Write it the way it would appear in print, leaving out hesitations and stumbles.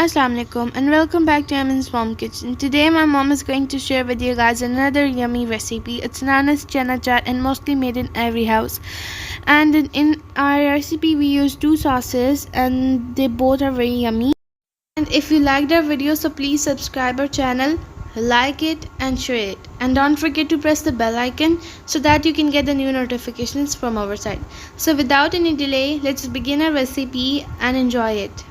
Assalamu alaikum and welcome back to Amin's Mom Kitchen. Today my mom is going to share with you guys another yummy recipe. It's known as chana chaat and mostly made in every house. And in our recipe we use two sauces and they both are very yummy. And if you liked our video, so please subscribe our channel, like it and share it. And don't forget to press the bell icon so that you can get the new notifications from our side. So without any delay, let's begin our recipe and enjoy it.